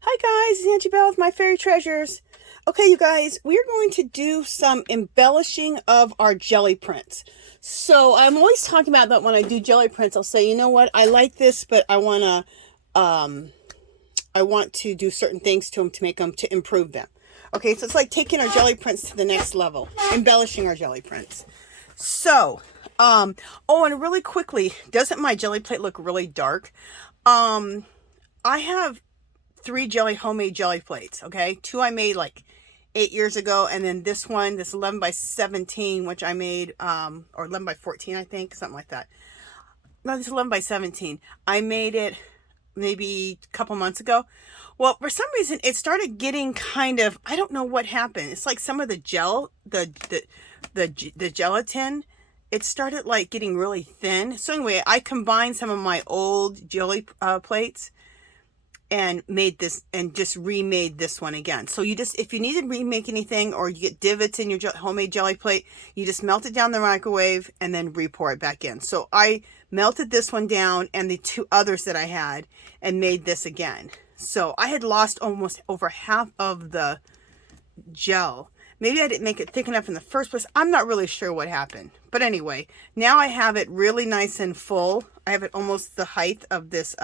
Hi guys, it's Auntie Belle with My Fairy Treasures. Okay, you guys, we're going to do some embellishing of our jelly prints. So I'm always talking about that when I do jelly prints. I'll say, you know what, I like this, but I want to do certain things to them to make them to improve them. Okay, so it's like taking our jelly prints to the next level, embellishing our jelly prints. So, oh, and really quickly, doesn't my jelly plate look really dark? I have three homemade jelly plates. Okay, two I made like 8 years ago, and then this one, this 11 by 17, which I made, or 11 by 14, I think, something like that. No, this 11 by 17. I made it maybe a couple months ago. Well, for some reason, it started getting kind of, I don't know what happened. It's like some of the gel, the gelatin, it started like getting really thin. So anyway, I combined some of my old jelly plates and made this and just remade this one again. So you just, if you need to remake anything or you get divots in your homemade jelly plate, you just melt it down the microwave and then re-pour it back in. So I melted this one down and the two others that I had and made this again. So I had lost almost over half of the gel. Maybe I didn't make it thick enough in the first place. I'm not really sure what happened. But anyway, now I have it really nice and full. I have it almost the height of this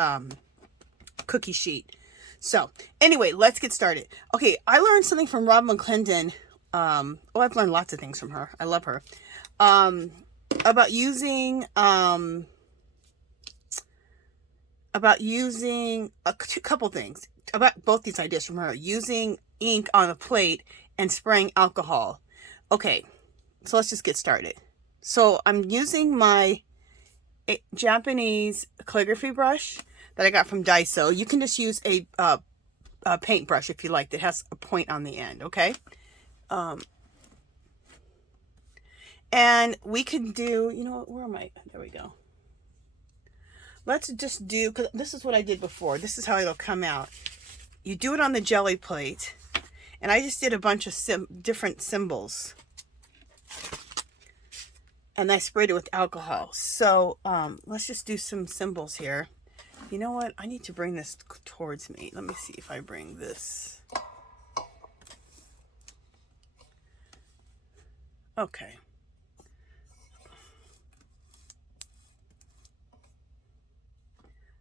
cookie sheet. So anyway, let's get started. Okay, I learned something from Rob McClendon. Oh, I've learned lots of things from her. I love her. About using a couple things about both these ideas from her. Using ink on a plate and spraying alcohol. Okay, so let's just get started. So I'm using my Japanese calligraphy brush that I got from Daiso. You can just use a paintbrush if you like that has a point on the end, okay? And we can do, you know what, where am I? There we go. Let's just do, because this is what I did before. This is how it'll come out. You do it on the jelly plate, and I just did a bunch of different symbols. And I sprayed it with alcohol. So let's just do some symbols here. You know what? I need to bring this towards me. Let me see if I bring this. Okay.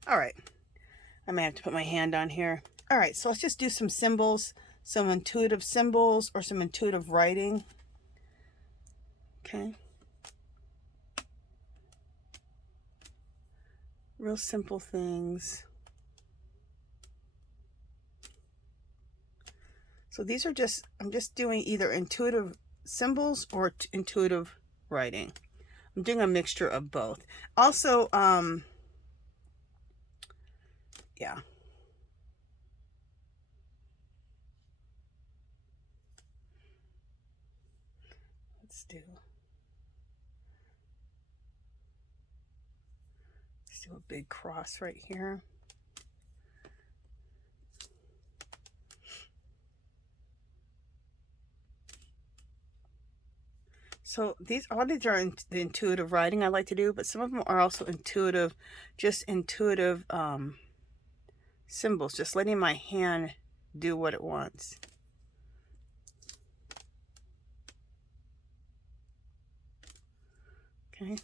All right. I may have to put my hand on here. All right, so let's just do some symbols, some intuitive symbols or some intuitive writing. Okay. Real simple things. So these are just, I'm just doing either intuitive symbols or intuitive writing. I'm doing a mixture of both. Also, yeah. Let's do a big cross right here. So these, all these are the intuitive writing I like to do, but some of them are also intuitive, just intuitive symbols, just letting my hand do what it wants. Okay.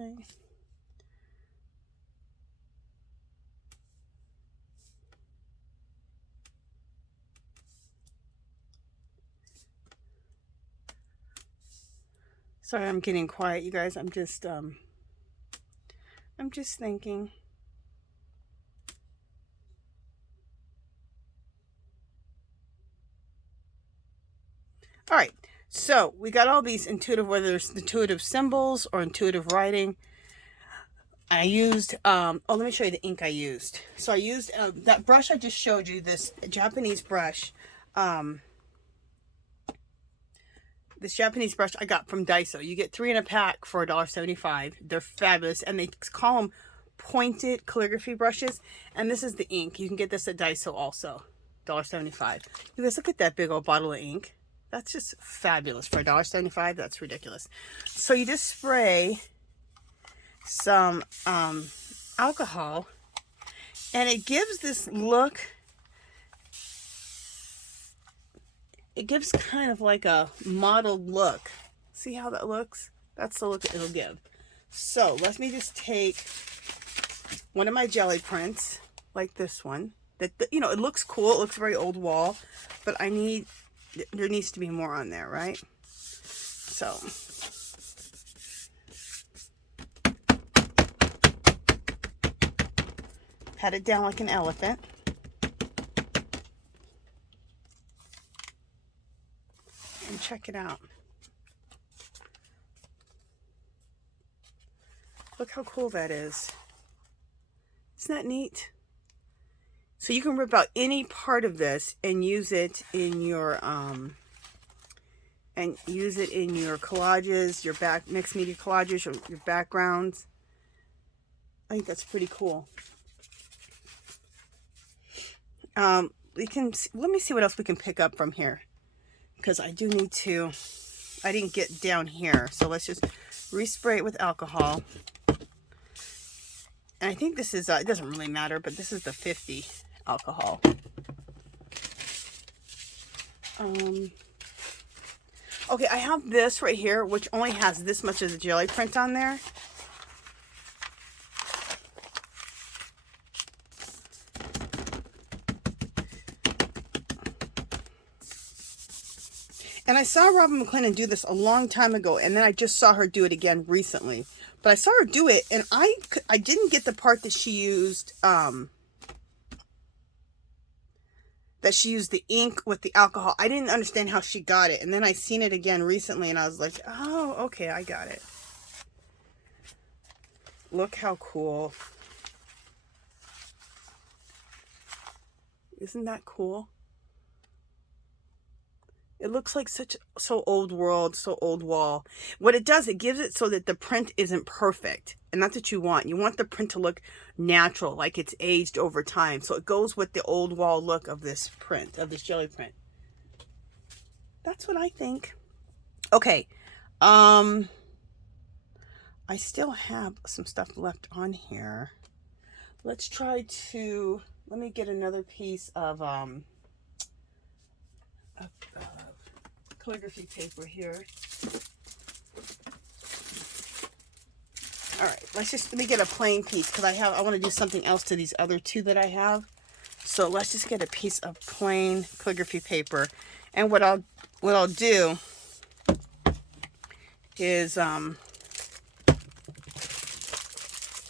Okay. Sorry, I'm getting quiet, you guys. I'm just thinking. All right. So we got all these intuitive, whether it's intuitive symbols or intuitive writing. I used, oh, let me show you the ink I used. So I used that brush I just showed you, this Japanese brush. This Japanese brush I got from Daiso. You get 3 in a pack for $1.75. They're fabulous, and they call them pointed calligraphy brushes. And this is the ink. You can get this at Daiso also. $1.75. You guys, look at that big old bottle of ink. That's just fabulous. For $1.75, that's ridiculous. So you just spray some alcohol, and it gives this look. It gives kind of like a mottled look. See how that looks? That's the look it'll give. So let me just take one of my jelly prints, like this one. That, you know, it looks cool. It looks very old wall, but there needs to be more on there, right? So pat it down like an elephant. And check it out. Look how cool that is. Isn't that neat? So you can rip out any part of this and use it in your collages, your mixed media collages, your backgrounds. I think that's pretty cool. Let me see what else we can pick up from here, because I do need to. I didn't get down here, so let's just respray it with alcohol. And I think this is it doesn't really matter, but this is the 50 alcohol. Okay, I have this right here, which only has this much of the jelly print on there. And I saw Robin McLennan do this a long time ago, and then I just saw her do it again recently. But I saw her do it, and I didn't get the part that she used, the ink with the alcohol. I didn't understand how she got it. And then I seen it again recently, and I was like, oh, okay, I got it. Look how cool. Isn't that cool? It looks like so old world, so old wall. What it does, it gives it so that the print isn't perfect. And that's what you want. You want the print to look natural, like it's aged over time. So it goes with the old wall look of this print, of this jelly print. That's what I think. Okay. I still have some stuff left on here. Let me get another piece of calligraphy paper here. All right, let me get a plain piece, because I want to do something else to these other two that I have. So let's just get a piece of plain calligraphy paper. And what I'll do is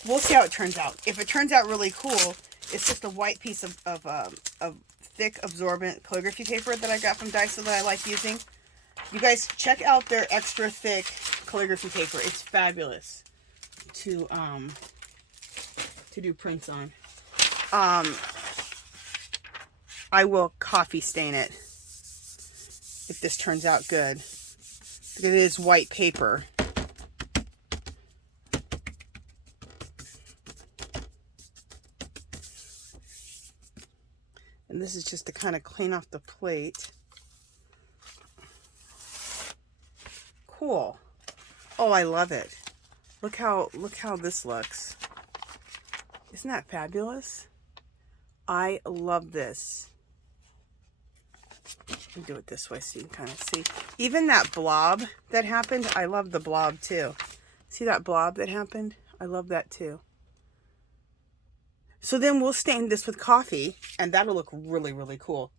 we'll see how it turns out. If it turns out really cool, it's just a white piece of thick absorbent calligraphy paper that I got from Daiso that I like using. You guys check out their extra thick calligraphy paper. It's fabulous to do prints on. I will coffee stain it if this turns out good, because it is white paper. And this is just to kind of clean off the plate. Cool. Oh, I love it. Look how this looks. Isn't that fabulous? I love this. I'll do it this way so you can kind of see. Even that blob that happened, I love the blob too. See that blob that happened? I love that too. So then we'll stain this with coffee, and that'll look really, really cool.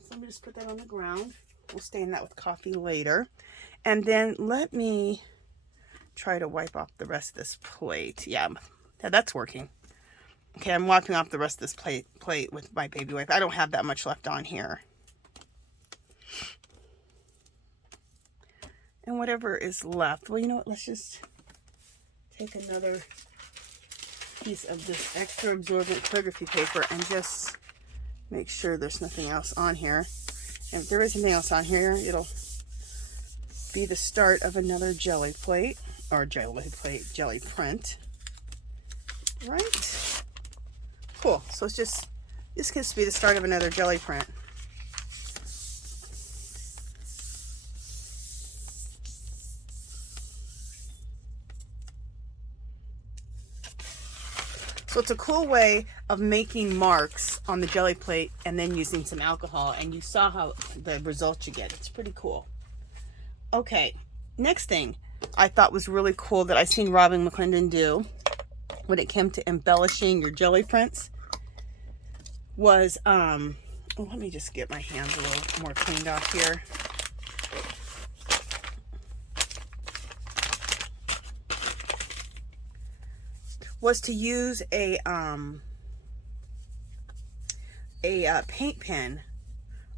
So let me just put that on the ground. We'll stain that with coffee later. And then let me try to wipe off the rest of this plate. Yeah, that's working. Okay, I'm wiping off the rest of this plate with my baby wipe. I don't have that much left on here. And whatever is left, well, you know what? Let's just take another piece of this extra absorbent calligraphy paper and just make sure there's nothing else on here. And if there is anything else on here, it'll be the start of another jelly plate, or jelly print. Right? Cool. So it's just, this gets to be the start of another jelly print. So it's a cool way of making marks on the jelly plate and then using some alcohol, and you saw how the results you get. It's pretty cool. Okay, next thing I thought was really cool that I seen Robin McClendon do when it came to embellishing your jelly prints was, oh, let me just get my hands a little more cleaned off here. Was to use a paint pen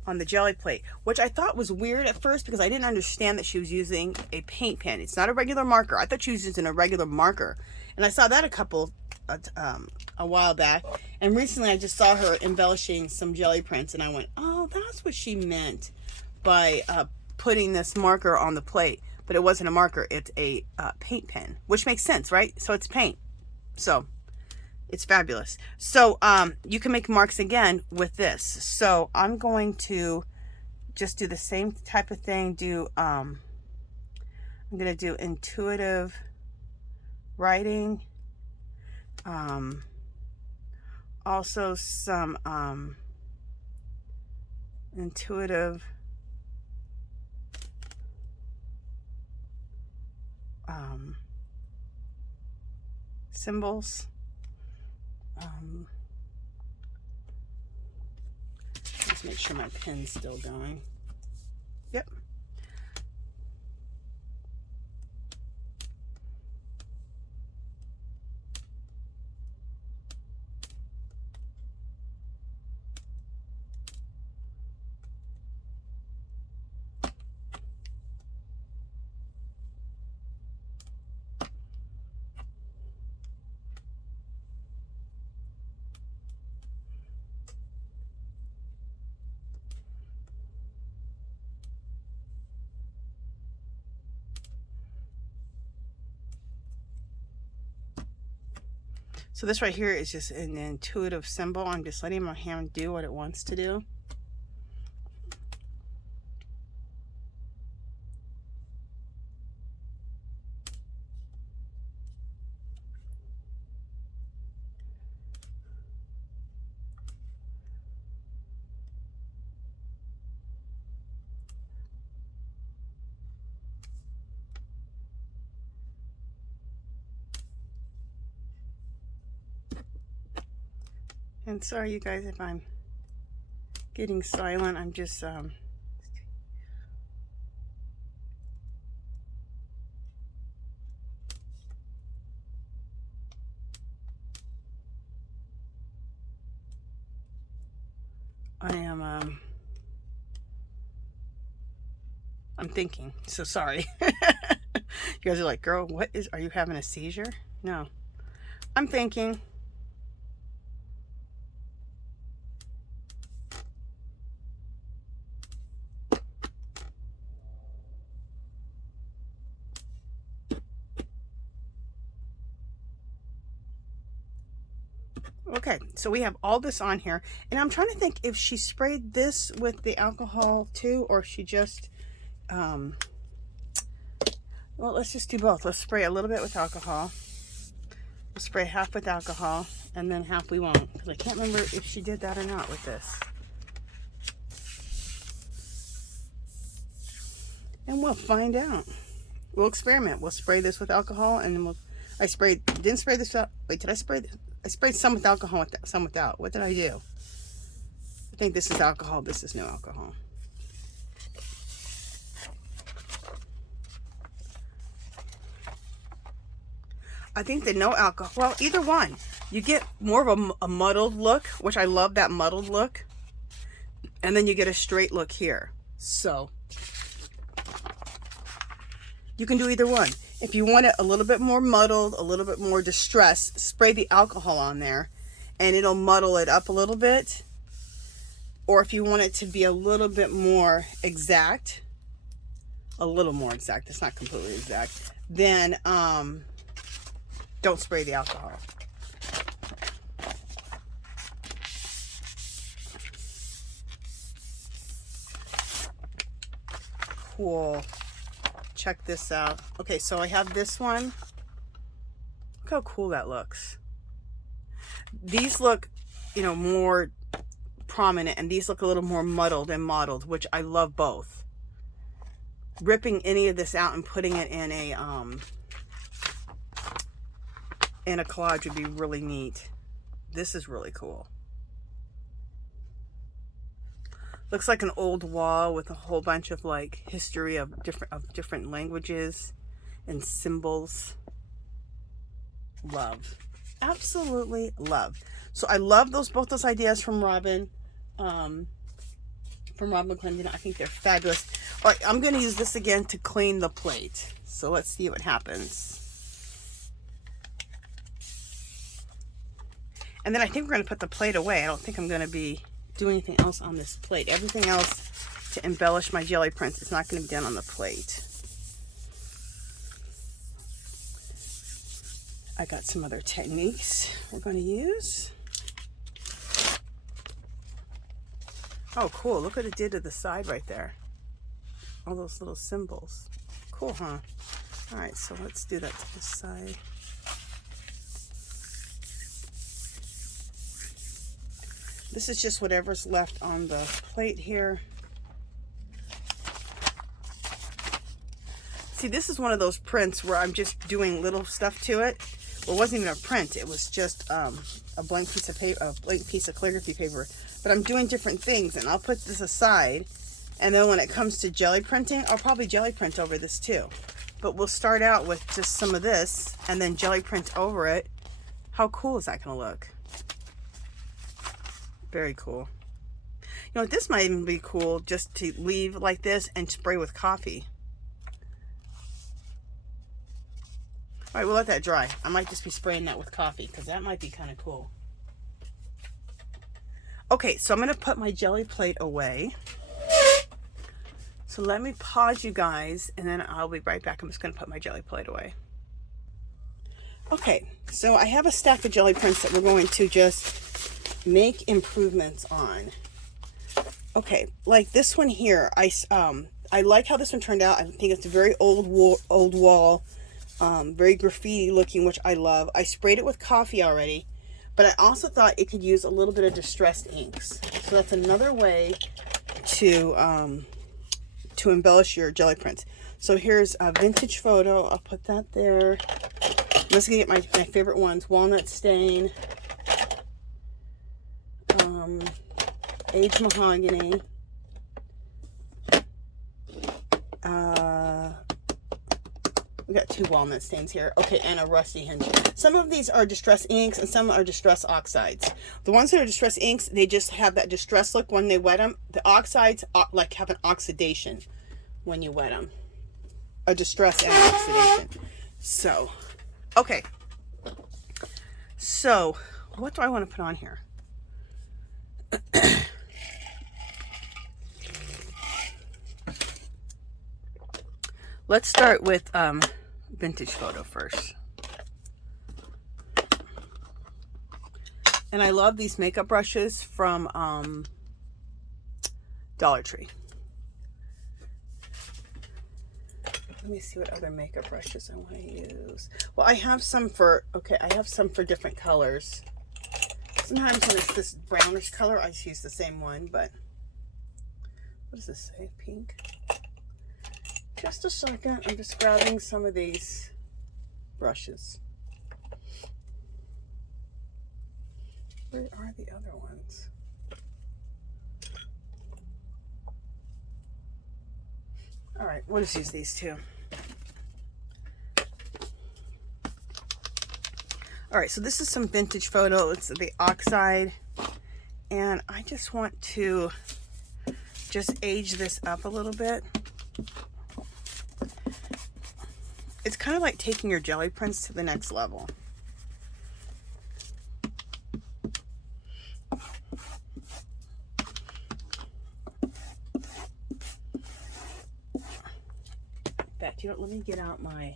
on the jelly plate, which I thought was weird at first because I didn't understand that she was using a paint pen. It's not a regular marker. I thought she was using a regular marker, and I saw that a while back. And recently, I just saw her embellishing some jelly prints, and I went, "Oh, that's what she meant by putting this marker on the plate." But it wasn't a marker; it's a paint pen, which makes sense, right? So it's paint. So it's fabulous. So you can make marks again with this. So I'm going to just do the same type of thing. I'm going to do intuitive writing. Also some intuitive symbols. Let's make sure my pen's still going. Yep. So this right here is just an intuitive symbol. I'm just letting my hand do what it wants to do. And sorry, you guys, if I'm getting silent. I'm just I'm thinking. So sorry. You guys are like, girl, are you having a seizure? No, I'm thinking. Okay, so we have all this on here, and I'm trying to think if she sprayed this with the alcohol too, or she just, well, let's just do both. Let's spray a little bit with alcohol. We'll spray half with alcohol, and then half we won't, because I can't remember if she did that or not with this. And we'll find out. We'll experiment. We'll spray this with alcohol, and then didn't spray this out. Wait, did I spray this? I sprayed some with alcohol, some without. What did I do? I think this is alcohol. This is no alcohol. I think the no alcohol, well, either one. You get more of a muddled look, which I love that muddled look. And then you get a straight look here. So you can do either one. If you want it a little bit more muddled, a little bit more distressed, spray the alcohol on there and it'll muddle it up a little bit. Or if you want it to be a little bit more exact, it's not completely exact, then don't spray the alcohol. cool. Check this out. Okay, so I have this one. Look how cool that looks. These look, you know, more prominent, and these look a little more muddled and mottled, which I love both. Ripping any of this out and putting it in a collage would be really neat. This is really cool. Looks like an old wall with a whole bunch of like history of different languages and symbols. Love. Absolutely love. So I love both those ideas from Robin. From Robin McClendon. I think they're fabulous. All right, I'm going to use this again to clean the plate. So let's see what happens. And then I think we're going to put the plate away. I don't think I'm going to be doing anything else on this plate. Everything else to embellish my jelly prints is not going to be done on the plate. I got some other techniques we're going to use. Oh, cool. Look what it did to the side right there. All those little symbols. Cool, huh? All right, so let's do that to the side. This is just whatever's left on the plate here. See, this is one of those prints where I'm just doing little stuff to it. Well, it wasn't even a print. It was just a blank piece of paper, a blank piece of calligraphy paper. But I'm doing different things, and I'll put this aside. And then when it comes to jelly printing, I'll probably jelly print over this too. But we'll start out with just some of this and then jelly print over it. How cool is that going to look? Very cool. You know, this might even be cool just to leave like this and spray with coffee. All right, we'll let that dry. I might just be spraying that with coffee because that might be kind of cool. Okay, so I'm going to put my jelly plate away. So let me pause you guys, and then I'll be right back. I'm just going to put my jelly plate away. Okay, so I have a stack of jelly prints that we're going to just make improvements on. Okay, like this one here, I like how this one turned out. I think it's a very old wall, very graffiti looking, which I love. I sprayed it with coffee already. But I also thought it could use a little bit of distressed inks. So that's another way to embellish your jelly prints. So here's a vintage photo. I'll put that there. Let's get my favorite ones. Walnut Stain. Aged Mahogany. We got 2 walnut stains here. Okay, and a rusty hinge. Some of these are distress inks and some are distress oxides. The ones that are distress inks, they just have that distress look when they wet them. The oxides like have an oxidation when you wet them. A distress and oxidation. So, okay. So, what do I want to put on here? Let's start with vintage photo first. And I love these makeup brushes from Dollar Tree. Let me see what other makeup brushes I want to use. Well, I have some for, I have some for different colors. Sometimes when it's this brownish color, I just use the same one, but what does this say? Pink? Just a second. I'm just grabbing some of these brushes. Where are the other ones? All right, we'll just use these two. All right, so this is some vintage photo. It's the oxide. And I just want to just age this up a little bit. It's kind of like taking your jelly prints to the next level. In fact, you know, let me get out my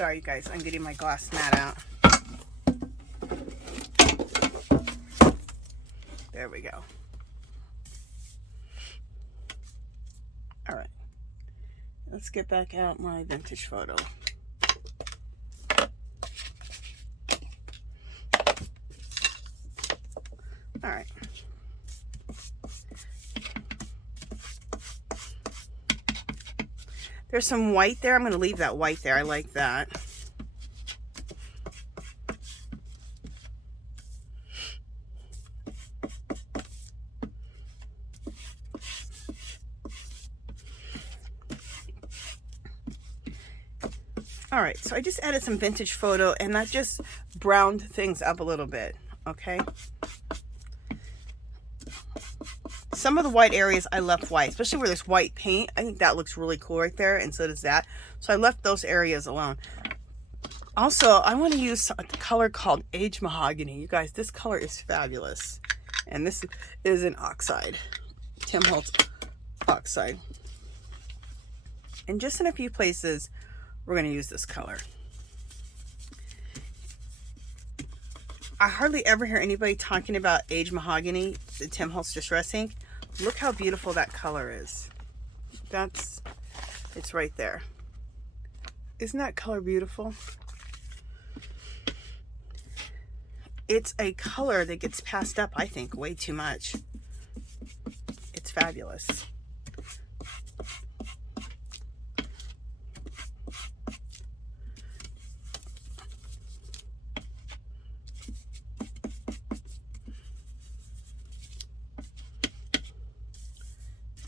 Sorry, you guys, I'm getting my glass mat out. There we go. All right, let's get back out my vintage photo. All right. There's some white there. I'm going to leave that white there. I like that. All right, so I just added some vintage photo and that just browned things up a little bit, okay? Some of the white areas I left white, especially where there's white paint. I think that looks really cool right there, and so does that. So I left those areas alone. Also, I want to use a color called Age Mahogany. You guys, this color is fabulous. And this is an oxide, Tim Holtz oxide. And just in a few places, we're going to use this color. I hardly ever hear anybody talking about Age Mahogany, the Tim Holtz Distress Ink. Look how beautiful that color is. It's right there. Isn't that color beautiful? It's a color that gets passed up, I think, way too much. It's fabulous.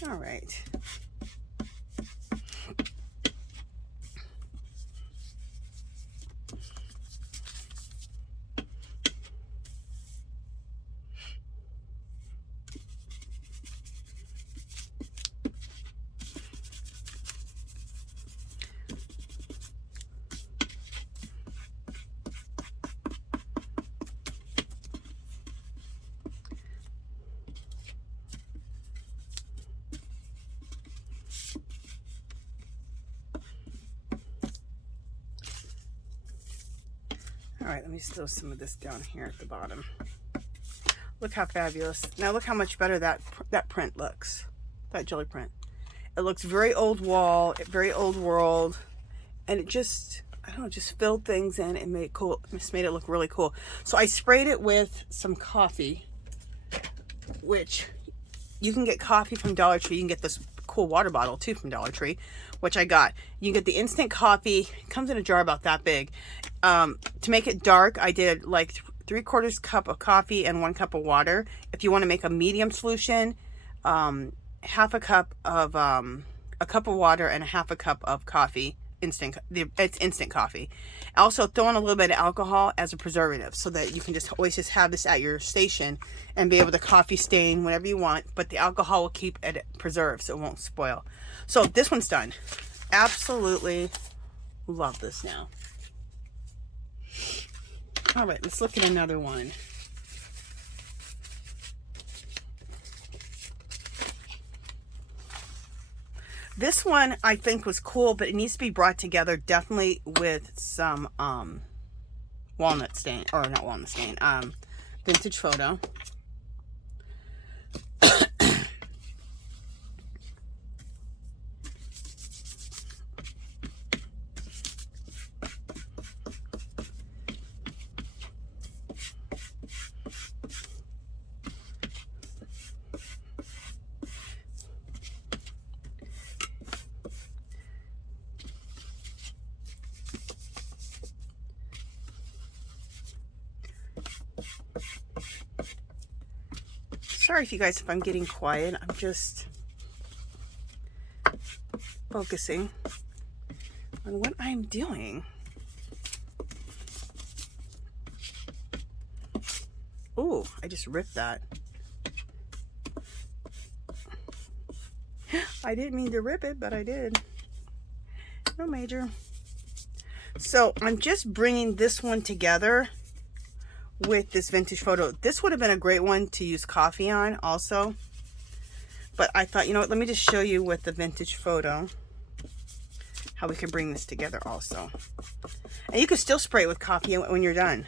All right. All right, let me just throw some of this down here at the bottom. Look how fabulous. Now look how much better that print looks, that jelly print. It looks very old wall, very old world, and it just, I don't know, just filled things in and made it cool. Just made it look really cool. So I sprayed it with some coffee, which you can get coffee from Dollar Tree. You can get this cool water bottle too from Dollar Tree, which I got. You can get the instant coffee. It comes in a jar about that big. To make it dark, I did like 3/4 cup of coffee and 1 cup of water. If you want to make a medium solution, half a cup of a cup of water and a half a cup of coffee. It's instant coffee. Also throw in a little bit of alcohol as a preservative so that you can just always just have this at your station and be able to coffee stain whatever you want, but the alcohol will keep it preserved so it won't spoil. So this one's done. Absolutely love this now. All right, let's look at another one. This one I think was cool, but it needs to be brought together definitely with some Walnut Stain, or not Walnut Stain, vintage photo. Sorry if you guys, if I'm getting quiet, I'm just focusing on what I'm doing. Ooh, I just ripped that. I didn't mean to rip it, but I did. No major. So I'm just bringing this one together with this vintage photo. This would have been a great one to use coffee on also, but I thought, you know what, let me just show you with the vintage photo how we can bring this together also. And you can still spray it with coffee when you're done.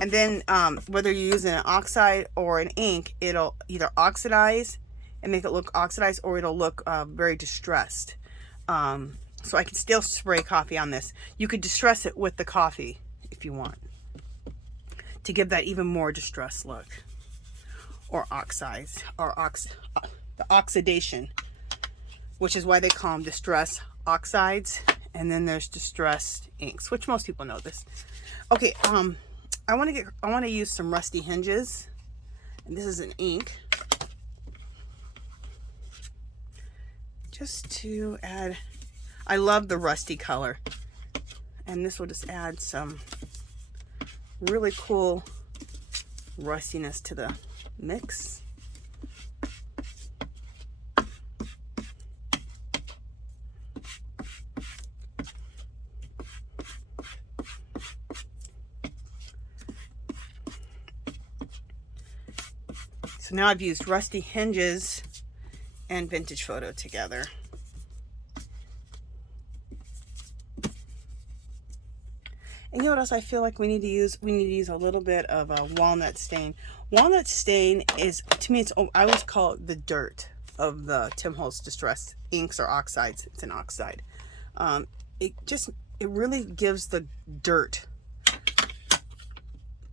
And then whether you're using an oxide or an ink, it'll either oxidize and make it look oxidized, or it'll look very distressed. So I can still spray coffee on this. You could distress it with the coffee if you want, to give that even more distressed look. Or oxides, or the oxidation, which is why they call them distress oxides. And then there's distressed inks, which most people know this. Okay, I want to use some rusty hinges, and this is an ink, just to add. I love the rusty color, and this will just add some really cool rustiness to the mix. So now I've used rusty hinges and vintage photo together. And you know what else I feel like we need to use? We need to use a little bit of a walnut stain. Walnut stain is, to me, I always call it the dirt of the Tim Holtz Distress inks or oxides. It's an oxide. It really gives the dirt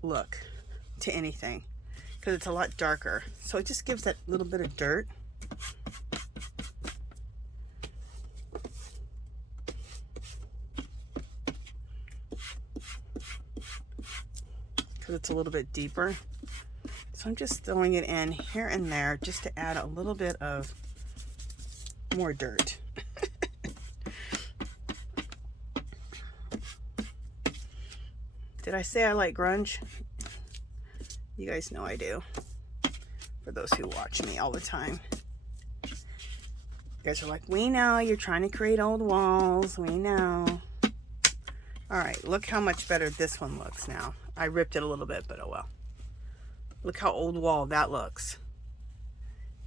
look to anything, because it's a lot darker. So it just gives that little bit of dirt. It's a little bit deeper. So I'm just throwing it in here and there just to add a little bit of more dirt. Did I say I like grunge? You guys know I do. For those who watch me all the time. You guys are like, we know you're trying to create old walls. We know. Alright, look how much better this one looks now. I ripped it a little bit, but oh well. Look how old wall that looks.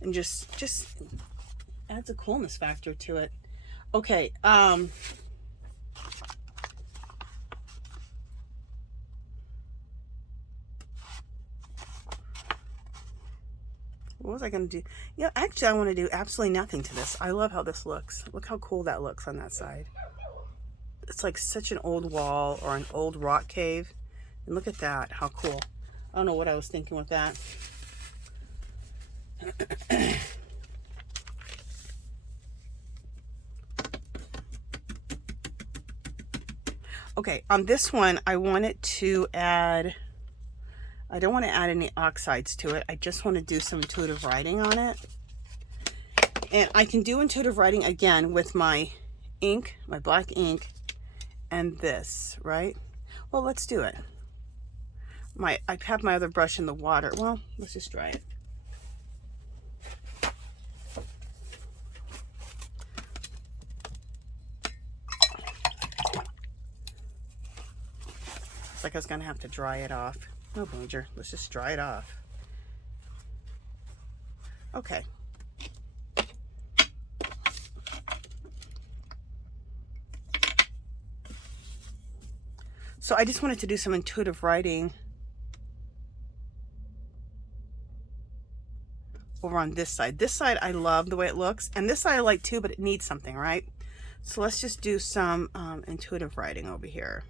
And just adds a coolness factor to it. Okay, what was I going to do? Yeah, actually I want to do absolutely nothing to this. I love how this looks. Look how cool that looks on that side. It's like such an old wall or an old rock cave. And look at that, how cool. I don't know what I was thinking with that. Okay, on this one, I wanted to add, I don't want to add any oxides to it. I just want to do some intuitive writing on it. And I can do intuitive writing again with my ink, my black ink, and this, right? Well, let's do it. I have my other brush in the water. Well, let's just try it. It's like I was gonna have to dry it off. No danger. Let's just dry it off. Okay. So I just wanted to do some intuitive writing over on this side. This side I love the way it looks, and this side I like too, but it needs something, right? So let's just do some intuitive writing over here.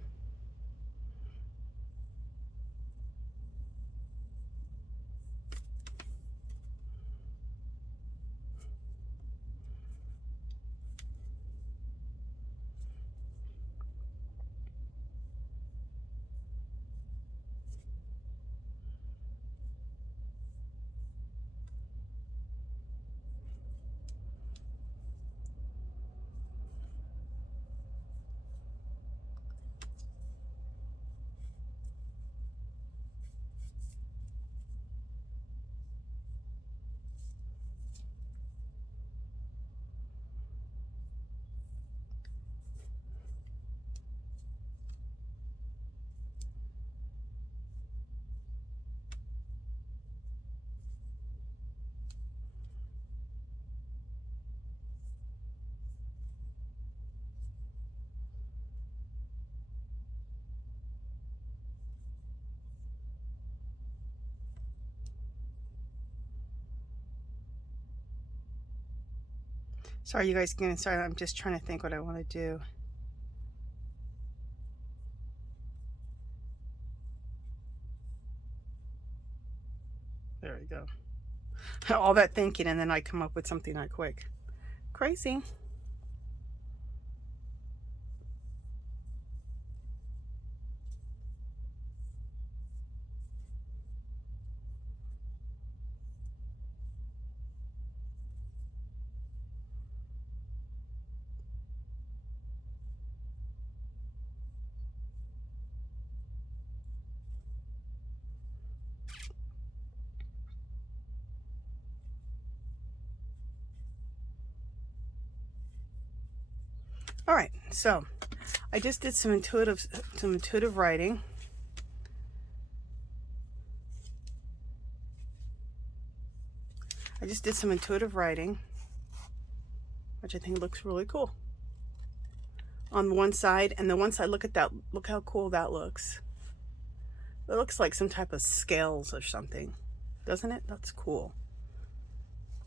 Sorry, you guys, again, sorry, I'm just trying to think what I want to do. There we go. All that thinking, and then I come up with something that quick. Crazy. All right, so I just did some intuitive writing. I just did some intuitive writing, which I think looks really cool. On one side, and the one side, look at that, look how cool that looks. It looks like some type of scales or something, doesn't it? That's cool.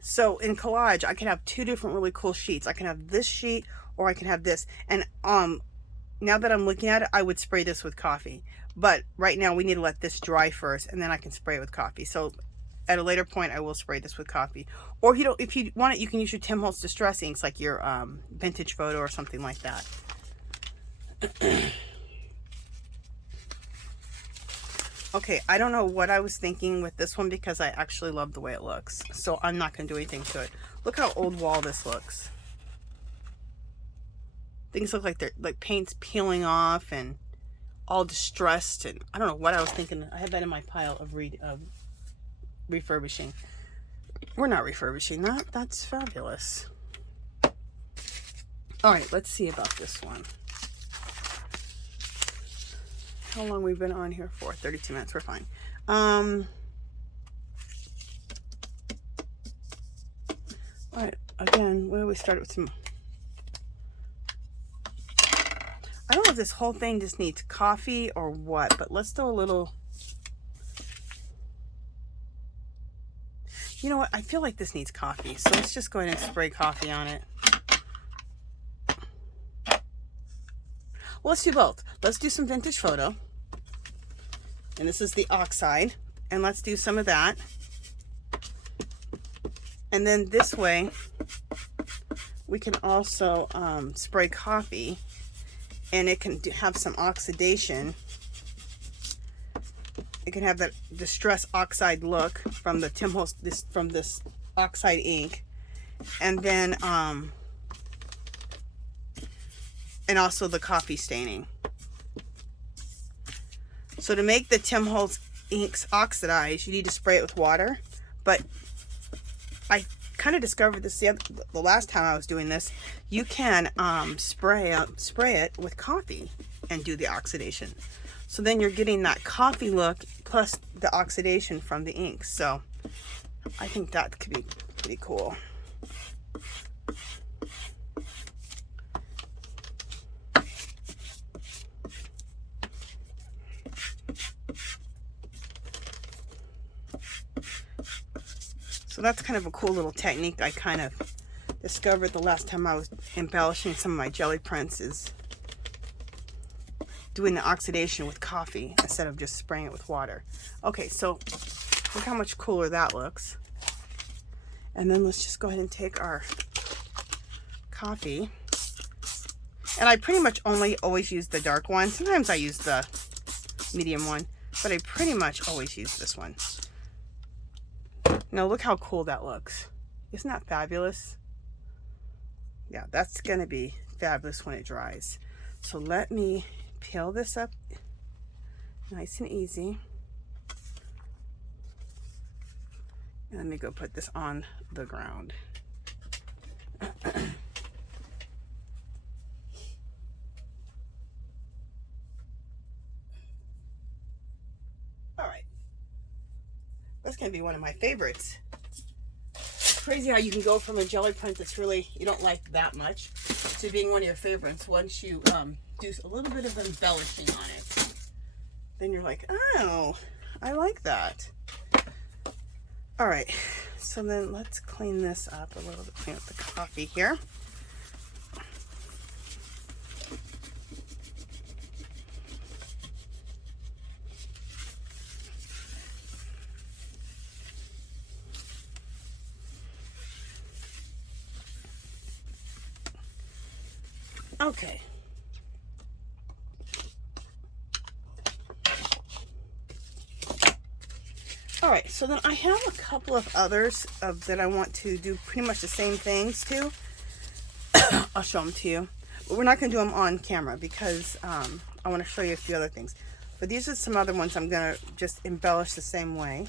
So in collage, I can have two different really cool sheets. I can have this sheet, or I can have this. And now that I'm looking at it, I would spray this with coffee. But right now we need to let this dry first, and then I can spray it with coffee. So at a later point, I will spray this with coffee. Or if you want it, you can use your Tim Holtz Distress inks, like your vintage photo or something like that. Okay, I don't know what I was thinking with this one, because I actually love the way it looks. So I'm not going to do anything to it. Look how old wall this looks. Things look like they're like paint's peeling off and all distressed, and I don't know what I was thinking. I have that in my pile of refurbishing. We're not refurbishing that. That's fabulous. All right, let's see about this one. How long we've been on here for? 32 minutes. We're fine. All right, again, where do we start with some? I don't know if this whole thing just needs coffee or what, but let's throw a little. You know what? I feel like this needs coffee, so let's just go ahead and spray coffee on it. Well, let's do both. Let's do some vintage photo. And this is the oxide. And let's do some of that. And then this way, we can also spray coffee. And it can have some oxidation. It can have that distress oxide look from the Tim Holtz, from this oxide ink. And then and also the coffee staining. So to make the Tim Holtz inks oxidize, you need to spray it with water. But I kind of discovered this the last time I was doing this. You can spray it with coffee and do the oxidation. So then you're getting that coffee look plus the oxidation from the inks. So I think that could be pretty cool. So that's kind of a cool little technique I kind of discovered the last time I was embellishing some of my jelly prints, is doing the oxidation with coffee instead of just spraying it with water. Okay, so look how much cooler that looks. And then let's just go ahead and take our coffee. And I pretty much always use the dark one. Sometimes I use the medium one, but I pretty much always use this one. Now look how cool that looks. Isn't that fabulous? Yeah, that's going to be fabulous when it dries. So let me peel this up nice and easy. And let me go put this on the ground. All right. That's going to be one of my favorites. Crazy how you can go from a jelly print that's really, you don't like that much, to being one of your favorites once you do a little bit of embellishing on it. Then you're like, oh, I like that. All right, so then let's clean this up a little bit, clean up the coffee here. Okay. All right, so then I have a couple of others that I want to do pretty much the same things to. I'll show them to you, but we're not going to do them on camera because I want to show you a few other things. But these are some other ones I'm going to just embellish the same way.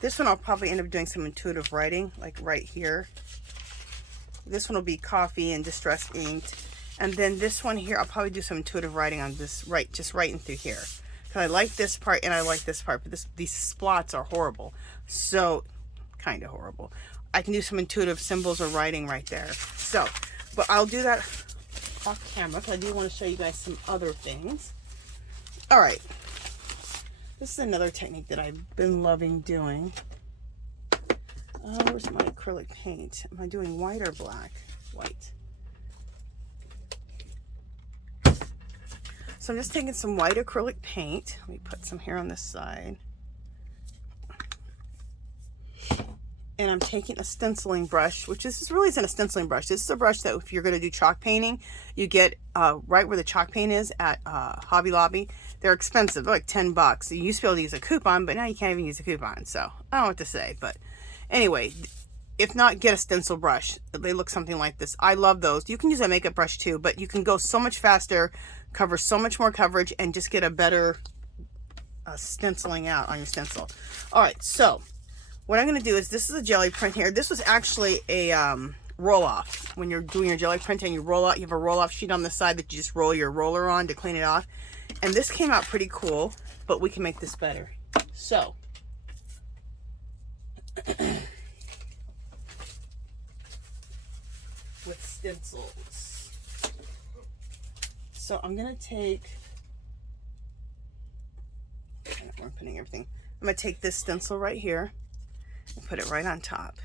This one I'll probably end up doing some intuitive writing, like right here. This one will be coffee and distress inked. And then this one here, I'll probably do some intuitive writing on this, just writing through here. Because I like this part and I like this part, but these splots are horrible. So, kind of horrible. I can do some intuitive symbols or writing right there. So, but I'll do that off camera because I do want to show you guys some other things. All right. This is another technique that I've been loving doing. Where's my acrylic paint? Am I doing white or black? White. So I'm just taking some white acrylic paint. Let me put some here on this side. And I'm taking a stenciling brush, which this really isn't a stenciling brush. This is a brush that if you're going to do chalk painting, you get right where the chalk paint is at Hobby Lobby. They're expensive. They're like 10 bucks. You used to be able to use a coupon, but now you can't even use a coupon. So I don't know what to say. But anyway, if not, get a stencil brush. They look something like this. I love those. You can use a makeup brush too, but you can go so much faster, cover so much more coverage, and just get a better stenciling out on your stencil. All right, so what I'm going to do is, this is a jelly print here. This was actually a roll off. When you're doing your jelly print and you roll out, you have a roll off sheet on the side that you just roll your roller on to clean it off. And this came out pretty cool, but we can make this better. So with stencils. So I'm going to take, I'm putting everything. I'm going to take this stencil right here and put it right on top.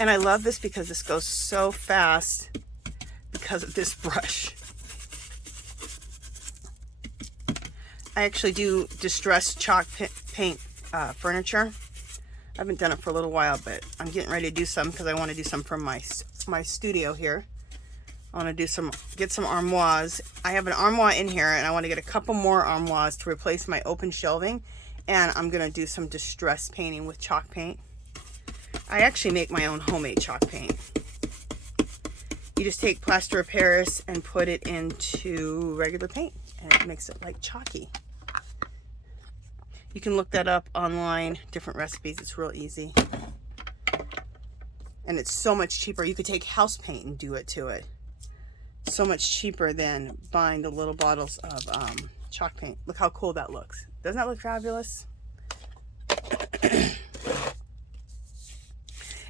And I love this because this goes so fast because of this brush. I actually do distressed chalk paint furniture. I haven't done it for a little while, but I'm getting ready to do some because I want to do some from my studio here. I want to do get some armoires. I have an armoire in here and I want to get a couple more armoires to replace my open shelving. And I'm going to do some distress painting with chalk paint. I actually make my own homemade chalk paint. You just take plaster of Paris and put it into regular paint and it makes it like chalky. You can look that up online, different recipes. It's real easy. And it's so much cheaper. You could take house paint and do it to it. So much cheaper than buying the little bottles of chalk paint. Look how cool that looks. Doesn't that look fabulous?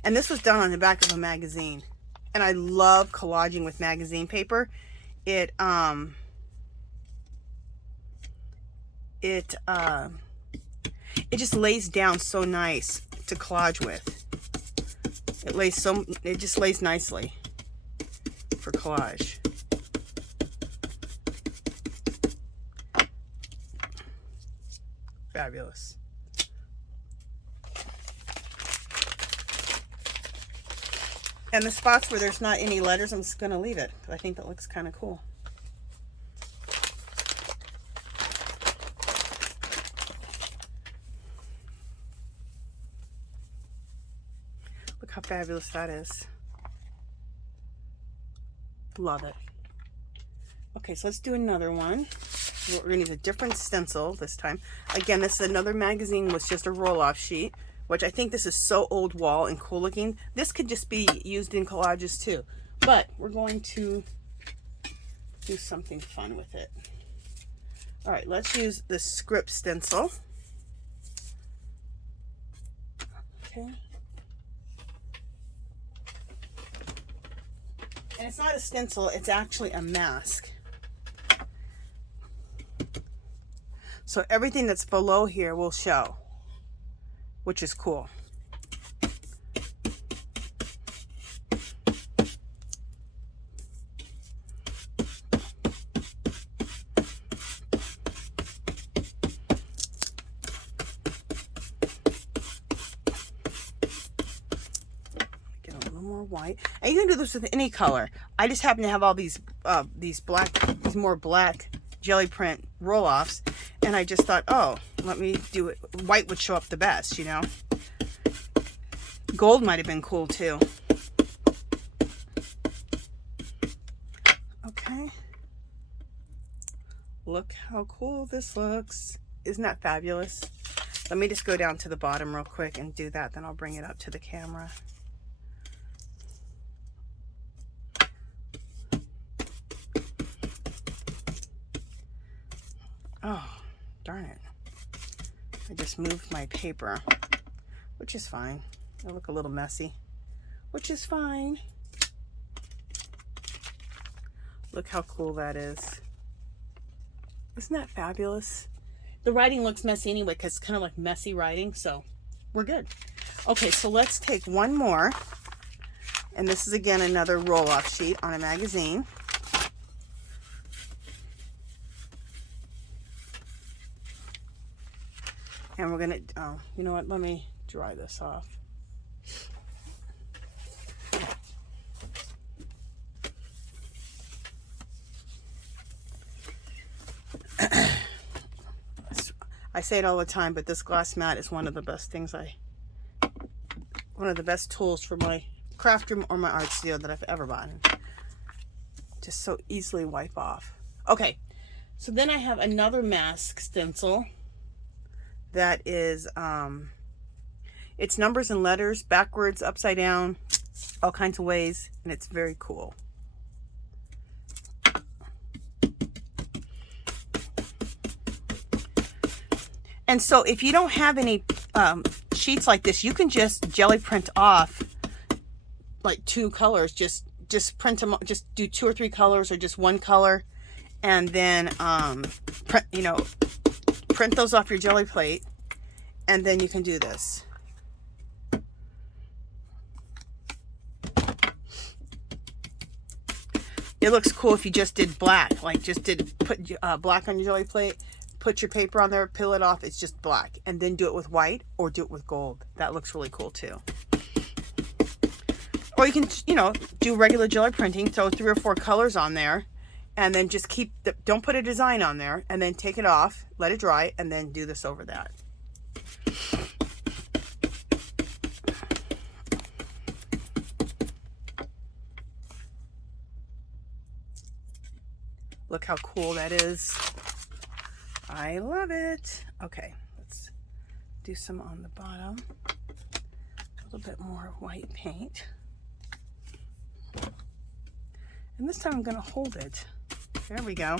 And this was done on the back of a magazine. And I love collaging with magazine paper. It just lays down so nice to collage with. It just lays nicely for collage. Fabulous. And the spots where there's not any letters, I'm just going to leave it. I think that looks kind of cool. Look how fabulous that is. Love it. Okay, so let's do another one. We're going to use a different stencil this time. Again, this is another magazine with just a roll-off sheet, which I think this is so old wall and cool looking. This could just be used in collages too. But we're going to do something fun with it. All right, let's use the script stencil. Okay. And it's not a stencil, it's actually a mask. So everything that's below here will show, which is cool. White, and you can do this with any color. I just happen to have all these more black jelly print roll-offs, and I just thought, oh, let me do it. White would show up the best, you know. Gold might have been cool too. Okay, look how cool this looks. Isn't that fabulous? Let me just go down to the bottom real quick and do that, then I'll bring it up to the camera. Oh, darn it. I just moved my paper, which is fine. I look a little messy, which is fine. Look how cool that is. Isn't that fabulous? The writing looks messy anyway because it's kind of like messy writing, so we're good. Okay, so let's take one more. And this is again another roll-off sheet on a magazine. And we're gonna, oh, you know what? Let me dry this off. I say it all the time, but this glass mat is one of the best things one of the best tools for my craft room or my art studio that I've ever bought. Just so easily wipe off. Okay, so then I have another mask stencil. That is, it's numbers and letters, backwards, upside down, all kinds of ways, and it's very cool. And so if you don't have any sheets like this, you can just jelly print off like 2 colors, just print them, just do 2 or 3 colors or just 1 color, and then, print those off your jelly plate, and then you can do this. It looks cool if you just did black, like just put black on your jelly plate, put your paper on there, peel it off, it's just black, and then do it with white or do it with gold. That looks really cool too. Or you can, do regular jelly printing, throw 3 or 4 colors on there, and then just don't put a design on there, and then take it off, let it dry, and then do this over that. Look how cool that is. I love it. Okay, let's do some on the bottom. A little bit more white paint. And this time I'm going to hold it. There we go.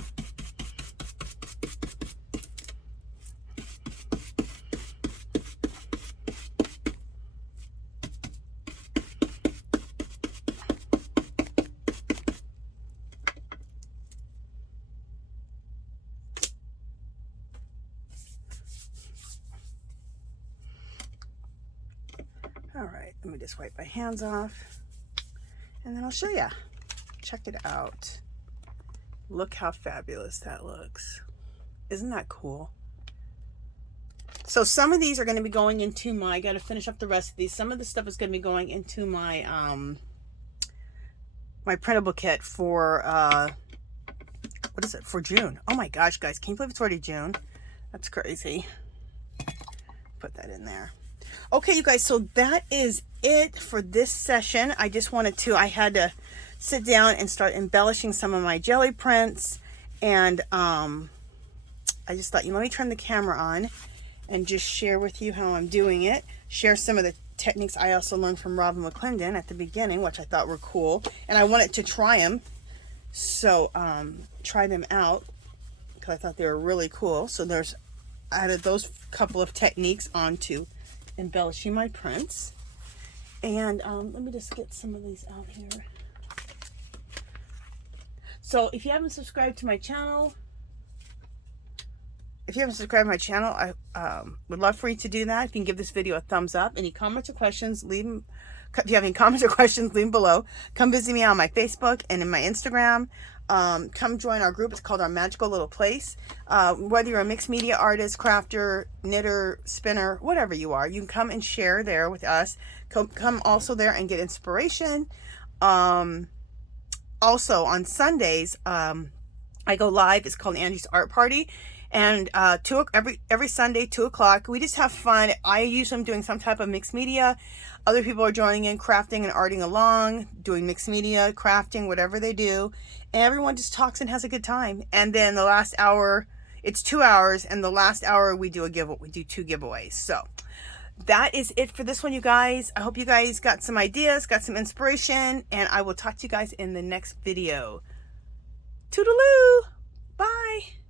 All right, let me just wipe my hands off, and then I'll show you. Check it out. Look how fabulous that looks. Isn't that cool? So some of these are going to be going into my, I got to finish up the rest of these. Some of the stuff is going to be going into my my printable kit for what is it, for June. Oh my gosh, guys, can you believe it's already June? That's crazy. Put that in there. Okay, you guys, so that is it for this session. I just wanted to, I had to sit down and start embellishing some of my jelly prints, and I just thought, let me turn the camera on and just share with you how I'm doing it. Share some of the techniques I also learned from Robin McClendon at the beginning, which I thought were cool, and I wanted to try them. So try them out because I thought they were really cool. So I added those couple of techniques onto embellishing my prints. And let me just get some of these out here. So if you haven't subscribed to my channel, I would love for you to do that. If you can give this video a thumbs up. Any comments or questions, leave them. If you have any comments or questions, leave them below. Come visit me on my Facebook and in my Instagram. Come join our group. It's called Our Magical Little Place. Whether you're a mixed media artist, crafter, knitter, spinner, whatever you are, you can come and share there with us. Come also there and get inspiration. Also on Sundays, I go live. It's called Angie's Art Party. And every Sunday, 2 o'clock, we just have fun. I usually am doing some type of mixed media. Other people are joining in, crafting and arting along, doing mixed media, crafting, whatever they do. And everyone just talks and has a good time. And then the last hour, it's 2 hours, and the last hour we do 2 giveaways. So that is it for this one, you guys. I hope you guys got some ideas, got some inspiration, and I will talk to you guys in the next video. Toodaloo! Bye!